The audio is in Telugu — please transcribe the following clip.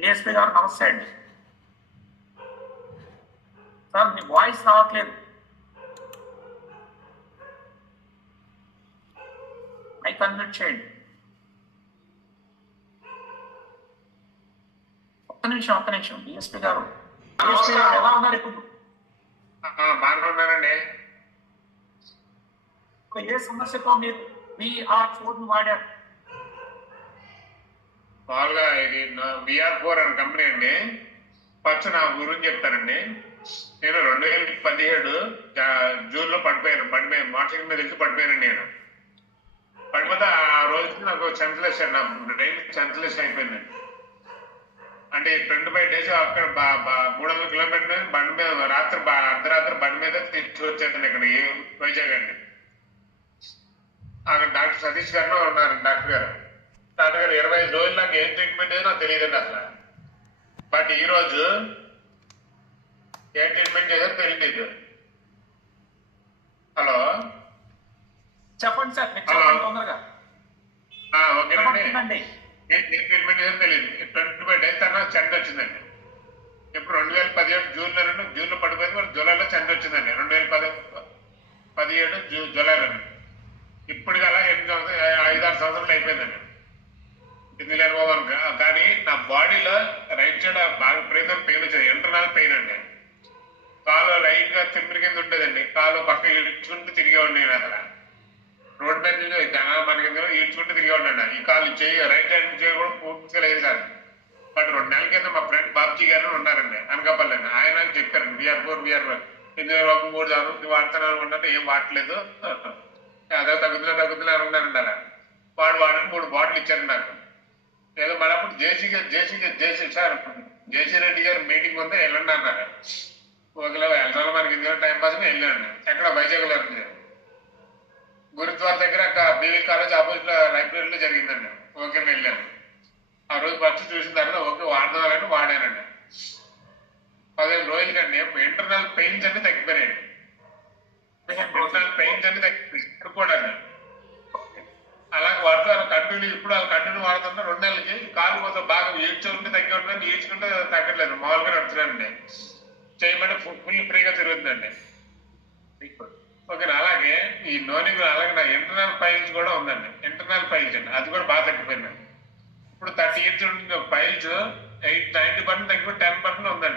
డిఎస్పీ గారు నమస్తే అండి. సార్ మీ వాయిస్ రావట్లేదు. మైక్ అన్మ్యూట్ చేయండి. ఒక్క నిమిషం డిఎస్పీ గారు ఎలా ఉన్నారు ఇప్పుడు? బాగున్నానండి. ఏ సమస్యతో మీరు VR4 వాడారు? మామూలుగా ఇది VR4 అనే కంపెనీ అండి. ఫస్ట్ నా గురించి చెప్తానండి. నేను 2017 జూన్ లో పడిపోయాను. మోటార్ సైకిల్ మీద వెళ్తూ పడిపోయానండి. నేను పడిపోతే ఆ రోజుకి నాకు సెన్స్లెస్, నా బ్రెయిన్ సెన్స్లెస్ అయిపోయిందండి. అంటే 25 days అక్కడ 300 కిలోమీటర్లు బండి మీద అర్ధరాత్రి బండి మీద తిరిగి వచ్చేదండి. ఇక్కడ వైజాగ్ అండి. అక్కడ డాక్టర్ సతీష్ గారు ఉన్నారు. డాక్టర్ గారు 25 రోజులు నాకు ఏం ట్రీట్మెంట్ ఏదో నాకు తెలియదండి అసలు. బట్ ఈ రోజు ఏం ట్రీట్మెంట్ చేయాలో తెలియదు. హలో చెప్పండి సార్. తొందరగా ఓకేనండి. ఏం ట్రీట్మెంట్ చేయాలో తెలియదు. 25 days తర్వాత చెండ వచ్చిందండి. ఇప్పుడు 2017 జూన్లో పడిపోయింది. మరి జూలైలో చెండ వచ్చిందండి. 2017 జూలైలో. ఇప్పుడు అలా 5-6 సంవత్సరాలు అయిపోయిందండి. ఇది లేకపోవాలి. కానీ నా బాడీలో రైట్ సైడ్ బాగా విపరీతం పెయిన్ వచ్చేది. ఇంటర్నల్ పెయిన్ అండి. కాలు లైట్ గా తిమ్మిరి కింద ఉంటుందండి. కాలు పక్క ఈడ్చుకుంటూ తిరిగేవాడిని. నేను అసలు రోడ్ మీద మనకి ఈడ్చుకుంటూ తిరిగేవాడిని. ఈ కాలు చేయి రైట్ హ్యాండ్ చేయి కూడా పూర్తిగా లేదు కాదు. బట్ 2 నెలల కింద మా ఫ్రెండ్ బాబ్జీ గారు ఉన్నారండి అనకాపల్లి. ఆయన చెప్పారండి VR4 ఇందులో 3 సార్లు వాడుతాను అనుకుంటే ఏం వాడలేదు, అదే తగ్గుతున్నా అనుకున్నానండి. అలా వాడని 3 బాటిల్ ఇచ్చారండి నాకు. ఏదో మన అప్పుడు జేసీ రెడ్డి గారు మీటింగ్ ఉంటే వెళ్ళండి అన్నారు. ఒకవేళ వెళ్ళాలి మనకి ఇందులో టైం పాస్ వెళ్ళాను. ఎక్కడ వైజాగ్లో గురుద్వార దగ్గర బీవీ కాలేజ్ ఆపోజిట్ లైబ్రరీలో జరిగిందండి. ఓకే వెళ్ళాను. ఆ రోజు ఫస్ట్ చూసిన తర్వాత ఓకే వాడదామని వాడానండి. 15 రోజులకండి ఇంటర్నల్ పెయిన్స్ అన్ని తగ్గిపోయాయండి. ఇంటర్నల్ పెయిన్స్ అన్ని తగ్గిపోయి కూడా అలాగే వాడుతారు కంటిన్యూ. ఇప్పుడు కంటిన్యూ వాడుతున్నా 2 నెలలకి కాలు కోసం బాగా ఈడ్చుకుంటే తగ్గి ఉంటుంది. ఈడ్చుకుంటే తగ్గట్లేదు. మామూలుగా నడుతున్నానండి. చేయమంటే ఫుల్ ఫ్రీగా తిరుగుతుందండి. ఓకే. అలాగే ఈ నోని అలాగే నా ఇంటర్నల్ పైల్స్ కూడా ఉందండి. ఇంటర్నల్ పైల్స్ అండి, అది కూడా బాగా తగ్గిపోయిందండి. ఇప్పుడు 30 years పైల్స్ 90% తగ్గిపోయి 10% ఉందండి.